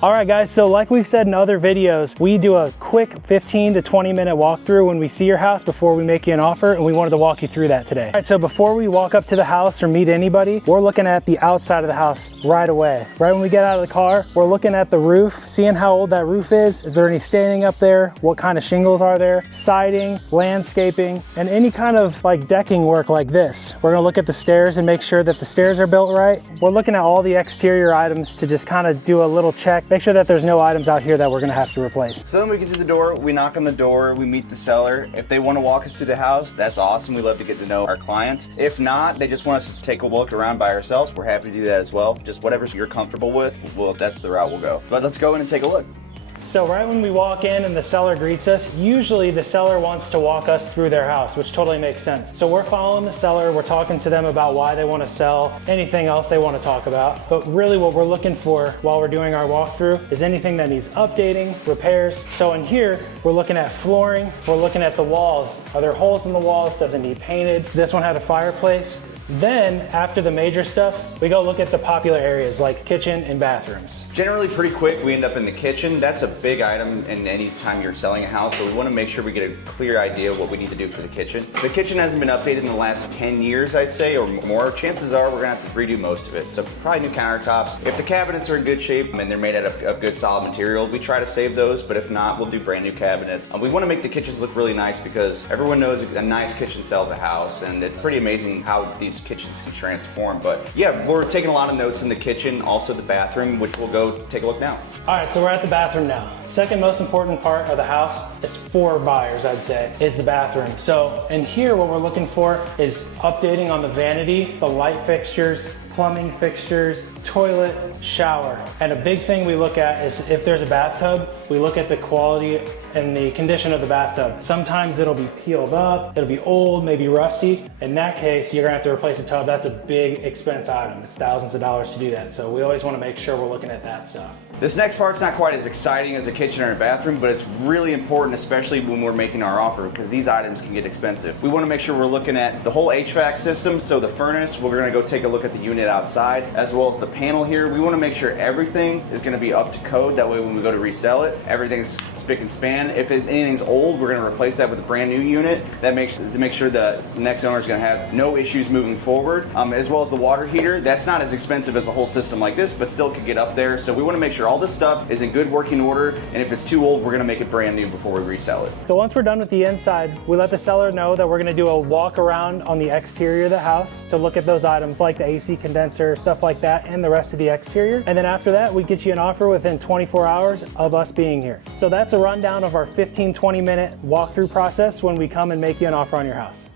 All right guys, so like we've said in other videos, we do a quick 15 to 20 minute walkthrough when we see your house before we make you an offer, and we wanted to walk you through that today. All right, so before we walk up to the house or meet anybody, we're looking at the outside of the house right away. Right when we get out of the car, we're looking at the roof, seeing how old that roof is. Is there any staining up there? What kind of shingles are there? Siding, landscaping, and any kind of like decking work like this. We're gonna look at the stairs and make sure that the stairs are built right. We're looking at all the exterior items to just kind of do a little check. Make sure that there's no items out here that we're gonna have to replace. So then we get to the door, we knock on the door, we meet the seller. If they want to walk us through the house, that's awesome. We love to get to know our clients. If not, they just want us to take a look around by ourselves, we're happy to do that as well. Just whatever you're comfortable with, well, that's the route we'll go. But let's go in and take a look. So right when we walk in and the seller greets us, usually the seller wants to walk us through their house, which totally makes sense. So we're following the seller, we're talking to them about why they want to sell, anything else they want to talk about. But really what we're looking for while we're doing our walkthrough is anything that needs updating, repairs. So in here, we're looking at flooring, we're looking at the walls. Are there holes in the walls? Does it need painted? This one had a fireplace. Then, after the major stuff, we go look at the popular areas like kitchen and bathrooms. Generally pretty quick, we end up in the kitchen. That's a big item in any time you're selling a house, so we want to make sure we get a clear idea of what we need to do for the kitchen. The kitchen hasn't been updated in the last 10 years, I'd say, or more. Chances are we're gonna have to redo most of it. So probably new countertops. If the cabinets are in good shape and they're made out of good solid material, we try to save those, but if not, we'll do brand new cabinets. We want to make the kitchens look really nice because everyone knows a nice kitchen sells a house, and it's pretty amazing how these kitchens can transform. But yeah, we're taking a lot of notes in the kitchen, also the bathroom, which we'll go take a look now. All right, so we're at the bathroom now. Second most important part of the house is for buyers, I'd say, is the bathroom. So in here, what we're looking for is updating on the vanity, the light fixtures, plumbing fixtures, toilet, shower. And a big thing we look at is if there's a bathtub, we look at the quality and the condition of the bathtub. Sometimes it'll be peeled up, it'll be old, maybe rusty. In that case, you're gonna have to replace a tub. That's a big expense item. It's thousands of dollars to do that. So we always wanna make sure we're looking at that stuff. This next part's not quite as exciting as a kitchen or a bathroom, but it's really important, especially when we're making our offer, because these items can get expensive. We want to make sure we're looking at the whole HVAC system, so the furnace, we're going to go take a look at the unit outside, as well as the panel here. We want to make sure everything is going to be up to code, that way when we go to resell it, everything's spick and span. If anything's old, we're going to replace that with a brand new unit. That makes to make sure the next owner is going to have no issues moving forward, as well as the water heater. That's not as expensive as a whole system like this, but still could get up there. So we want to make sure all this stuff is in good working order, and if it's too old, we're going to make it brand new before we resell it. So once we're done with the inside, we let the seller know that we're going to do a walk around on the exterior of the house to look at those items like the AC condenser, stuff like that, and the rest of the exterior. And then after that, we get you an offer within 24 hours of us being here. So that's a rundown of our 15-20 minute walkthrough process when we come and make you an offer on your house.